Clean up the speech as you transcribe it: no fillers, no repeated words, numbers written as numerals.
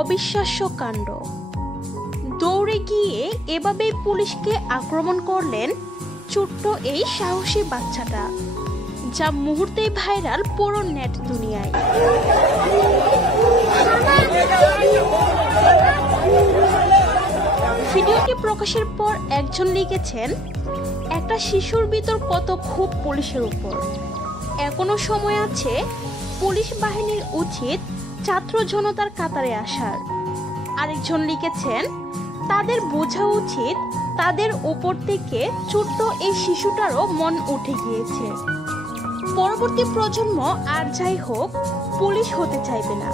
অবিশ্বাস্য কাণ্ড। দৌড়ে গিয়ে এভাবেই পুলিশকে আক্রমণ করলেন ছোট্ট এই সাহসী বাচ্চাটা, যা মুহূর্তেই ভাইরাল পুরো নেট দুনিয়ায়। ভিডিওটি প্রকাশের পর একজন লিখেছেন, একটা শিশুর ভিতর কত ক্ষোভ পুলিশের উপর, এখনো সময় আছে, পুলিশ বাহিনীর উচিত ছাত্র জনতার কাতারে আসার। আরেকজন লিখেছেন, তাদের বোঝা উচিত তাদের উপর থেকে ছোট্ট এই শিশুটারও মন উঠে গিয়েছে। পরবর্তী প্রজন্ম আর যাই হোক পুলিশ হতে চাইবে না।